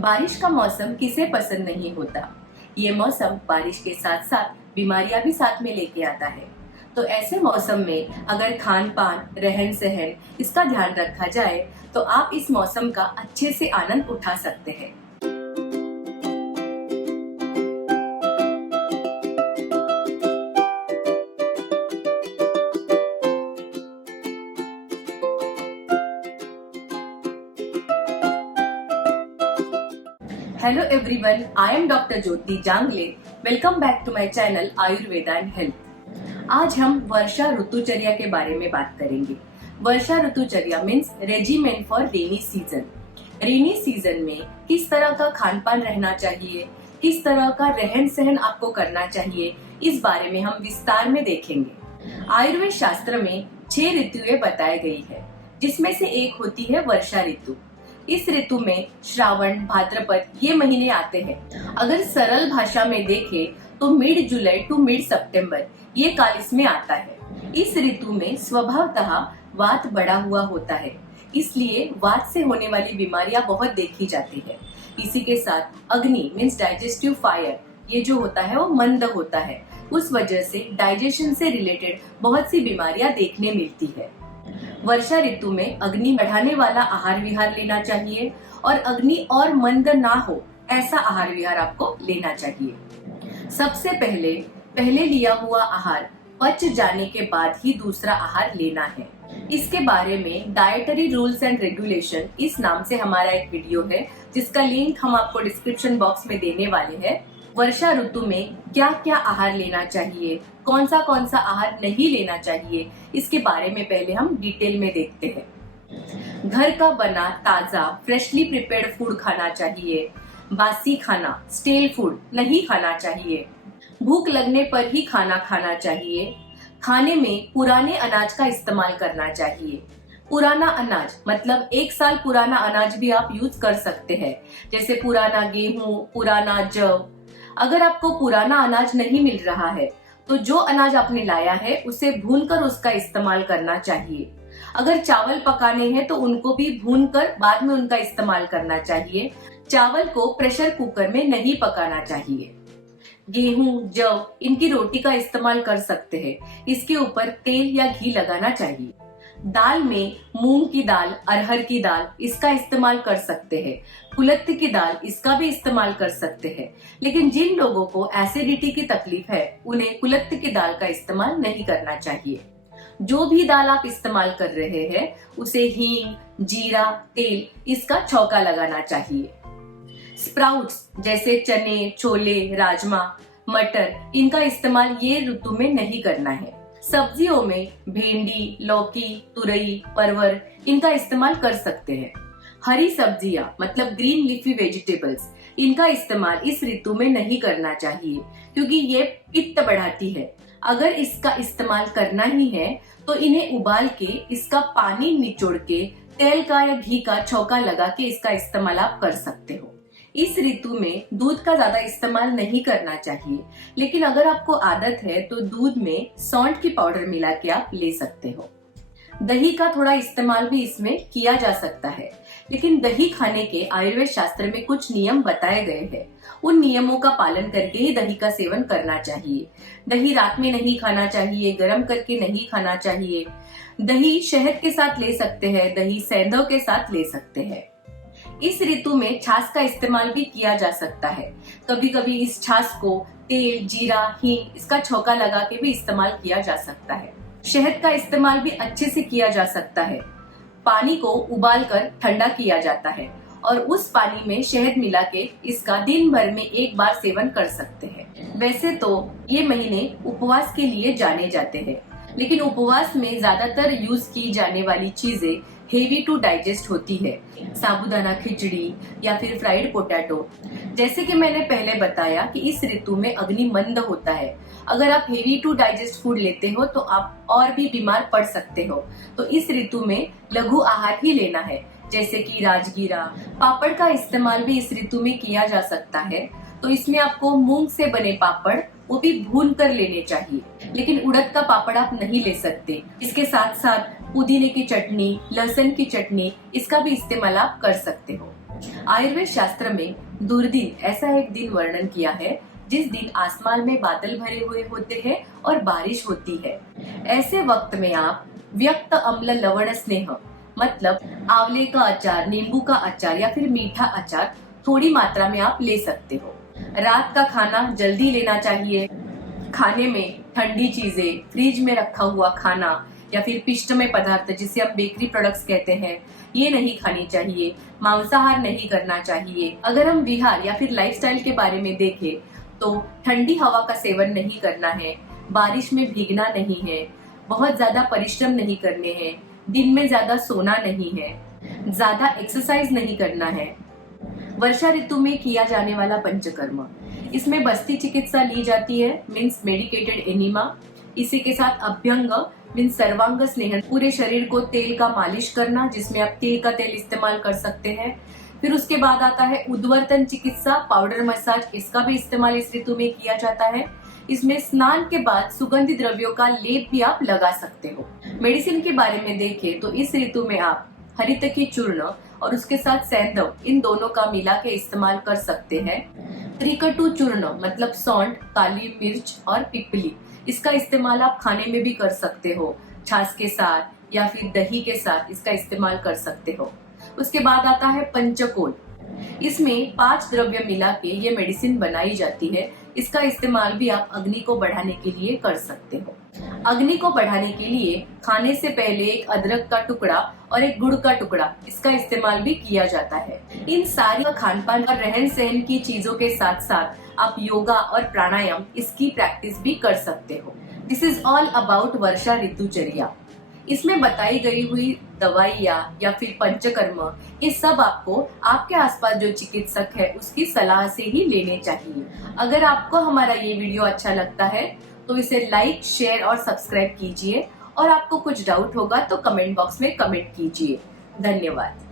बारिश का मौसम किसे पसंद नहीं होता। ये मौसम बारिश के साथ साथ बीमारियां भी साथ में लेके आता है। तो ऐसे मौसम में अगर खान पान, रहन सहन इसका ध्यान रखा जाए तो आप इस मौसम का अच्छे से आनंद उठा सकते हैं। Hello everyone, I am Dr. Jyoti Jangle. Welcome back to my channel Ayurveda and Health. आज हम वर्षा ऋतुचर्या के बारे में बात करेंगे। वर्षा ऋतुचर्या means regiment for rainy season. Rainy season में किस तरह का खान पान रहना चाहिए, किस तरह का रहन सहन आपको करना चाहिए, इस बारे में हम विस्तार में देखेंगे। आयुर्वेद शास्त्र में 6 ऋतुएं बताई गई है, जिसमें से एक होती है वर्षा ऋतु। इस ऋतु में श्रावण, भाद्रपद ये महीने आते हैं। अगर सरल भाषा में देखें तो मिड जुलाई टू मिड सितंबर ये काल इसमें आता है। इस ऋतु में स्वभावतः वात बढ़ा हुआ होता है, इसलिए वात से होने वाली बीमारियां बहुत देखी जाती है। इसी के साथ अग्नि मीन्स डाइजेस्टिव फायर ये जो होता है वो मंद होता है। उस वजह से डाइजेशन से रिलेटेड बहुत सी बीमारियां देखने मिलती है। वर्षा ऋतु में अग्नि बढ़ाने वाला आहार विहार लेना चाहिए और अग्नि और मंद ना हो ऐसा आहार विहार आपको लेना चाहिए। सबसे पहले लिया हुआ आहार पच जाने के बाद ही दूसरा आहार लेना है। इसके बारे में डाइटरी रूल्स एंड रेगुलेशन इस नाम से हमारा एक वीडियो है, जिसका लिंक हम आपको डिस्क्रिप्शन बॉक्स में देने वाले हैं। वर्षा ऋतु में क्या क्या आहार लेना चाहिए, कौन सा आहार नहीं लेना चाहिए, इसके बारे में पहले हम डिटेल में देखते हैं। घर का बना ताजा फ्रेशली प्रिपेयर्ड फूड खाना चाहिए। बासी खाना, स्टेल फूड नहीं खाना चाहिए। भूख लगने पर ही खाना खाना चाहिए। खाने में पुराने अनाज का इस्तेमाल करना चाहिए। पुराना अनाज मतलब 1 साल पुराना अनाज भी आप यूज कर सकते हैं, जैसे पुराना गेहूं, पुराना जव। अगर आपको पुराना अनाज नहीं मिल रहा है तो जो अनाज आपने लाया है उसे भूनकर उसका इस्तेमाल करना चाहिए। अगर चावल पकाने हैं तो उनको भी भूनकर बाद में उनका इस्तेमाल करना चाहिए। चावल को प्रेशर कुकर में नहीं पकाना चाहिए। गेहूं, जव इनकी रोटी का इस्तेमाल कर सकते हैं। इसके ऊपर तेल या घी लगाना चाहिए। दाल में मूंग की दाल, अरहर की दाल इसका इस्तेमाल कर सकते हैं। कुलथ की दाल इसका भी इस्तेमाल कर सकते हैं। लेकिन जिन लोगों को एसिडिटी की तकलीफ है उन्हें कुलथ की दाल का इस्तेमाल नहीं करना चाहिए। जो भी दाल आप इस्तेमाल कर रहे हैं उसे हींग, जीरा, तेल इसका छौंका लगाना चाहिए। स्प्राउट्स जैसे चने, छोले, राजमा, मटर इनका इस्तेमाल ये ऋतु में नहीं करना है। सब्जियों में भिंडी, लौकी, तुरई, परवर इनका इस्तेमाल कर सकते हैं। हरी सब्जियां मतलब ग्रीन लीफी वेजिटेबल्स इनका इस्तेमाल इस ऋतु में नहीं करना चाहिए, क्योंकि ये पित्त बढ़ाती है। अगर इसका इस्तेमाल करना ही है तो इन्हें उबाल के इसका पानी निचोड़ के तेल का या घी का छौंका लगा के इसका इस्तेमाल आप कर सकते हो। इस ऋतु में दूध का ज्यादा इस्तेमाल नहीं करना चाहिए, लेकिन अगर आपको आदत है तो दूध में सौंठ की पाउडर मिला के आप ले सकते हो। दही का थोड़ा इस्तेमाल भी इसमें किया जा सकता है, लेकिन दही खाने के आयुर्वेद शास्त्र में कुछ नियम बताए गए हैं। उन नियमों का पालन करके ही दही का सेवन करना चाहिए। दही रात में नहीं खाना चाहिए, गर्म करके नहीं खाना चाहिए। दही शहद के साथ ले सकते हैं, दही सेंधव के साथ ले सकते हैं। इस ऋतु में छाछ का इस्तेमाल भी किया जा सकता है। कभी कभी इस छाछ को तेल, जीरा, हींग इसका छौंका लगा के भी इस्तेमाल किया जा सकता है। शहद का इस्तेमाल भी अच्छे से किया जा सकता है। पानी को उबालकर ठंडा किया जाता है और उस पानी में शहद मिला के इसका दिन भर में एक बार सेवन कर सकते हैं। वैसे तो ये महीने उपवास के लिए जाने जाते हैं, लेकिन उपवास में ज्यादातर यूज की जाने वाली चीजें हेवी टू डाइजेस्ट होती है। साबूदाना खिचड़ी या फिर फ्राइड पोटैटो। जैसे कि मैंने पहले बताया कि इस ऋतु में अग्नि मंद होता है। अगर आप हेवी टू डाइजेस्ट फूड लेते हो तो आप और भी बीमार पड़ सकते हो। तो इस ऋतु में लघु आहार ही लेना है, जैसे कि राजगीरा। पापड़ का इस्तेमाल भी इस ऋतु में किया जा सकता है। तो इसमें आपको मूंग से बने पापड़ वो भी भून कर लेने चाहिए, लेकिन उड़द का पापड़ आप नहीं ले सकते। इसके साथ साथ पुदीने की चटनी, लहसुन की चटनी इसका भी इस्तेमाल आप कर सकते हो। आयुर्वेद शास्त्र में दुर्दिन ऐसा एक दिन वर्णन किया है जिस दिन आसमान में बादल भरे हुए होते हैं और बारिश होती है। ऐसे वक्त में आप व्यक्त अम्ल लवण स्नेह मतलब आंवले का अचार, नींबू का अचार या फिर मीठा अचार थोड़ी मात्रा में आप ले सकते हो। रात का खाना जल्दी लेना चाहिए। खाने में ठंडी चीजें, फ्रिज में रखा हुआ खाना या फिर पिष्टमय पदार्थ जिसे आप बेकरी प्रोडक्ट्स कहते हैं, ये नहीं खानी चाहिए। मांसाहार नहीं करना चाहिए। अगर हम विहार या फिर लाइफस्टाइल के बारे में देखें तो ठंडी हवा का सेवन नहीं करना है, बारिश में भीगना नहीं है, बहुत ज्यादा परिश्रम नहीं करने हैं, दिन में ज्यादा सोना नहीं है, ज्यादा एक्सरसाइज नहीं करना है। वर्षा ऋतु में किया जाने वाला पंचकर्म, इसमें बस्ती चिकित्सा ली जाती है, मीन्स मेडिकेटेड एनिमा। इसी के साथ अभ्यंग मीन्स सर्वांग स्नेहन, पूरे शरीर को तेल का मालिश करना जिसमें आप तिल का तेल इस्तेमाल कर सकते हैं। फिर उसके बाद आता है उद्वर्तन चिकित्सा, पाउडर मसाज, इसका भी इस्तेमाल इस ऋतु में किया जाता है। इसमें स्नान के बाद सुगंधित द्रव्यों का लेप भी आप लगा सकते हो। मेडिसिन के बारे में देखें तो इस ऋतु में आप हरित की चूर्ण और उसके साथ सैंधव, इन दोनों का मिला के इस्तेमाल कर सकते हैं। त्रिकटु चूर्ण मतलब सौंठ, काली मिर्च और पिपली, इसका इस्तेमाल आप खाने में भी कर सकते हो, छाछ के साथ या फिर दही के साथ इसका इस्तेमाल कर सकते हो। उसके बाद आता है पंचकोल, इसमें 5 द्रव्य मिला के ये मेडिसिन बनाई जाती है। इसका इस्तेमाल भी आप अग्नि को बढ़ाने के लिए कर सकते हो। अग्नि को बढ़ाने के लिए खाने से पहले एक अदरक का टुकड़ा और एक गुड़ का टुकड़ा, इसका इस्तेमाल भी किया जाता है। इन सारी खान पान और रहन सहन की चीजों के साथ साथ आप योगा और प्राणायाम इसकी प्रैक्टिस भी कर सकते हो। दिस इज ऑल अबाउट वर्षा ऋतुचर्या। इसमें बताई गई हुई दवाइयाँ या फिर पंचकर्म, ये सब आपको आपके आसपास जो चिकित्सक है उसकी सलाह से ही लेने चाहिए। अगर आपको हमारा ये वीडियो अच्छा लगता है तो इसे लाइक, शेयर और सब्सक्राइब कीजिए और आपको कुछ डाउट होगा तो कमेंट बॉक्स में कमेंट कीजिए। धन्यवाद।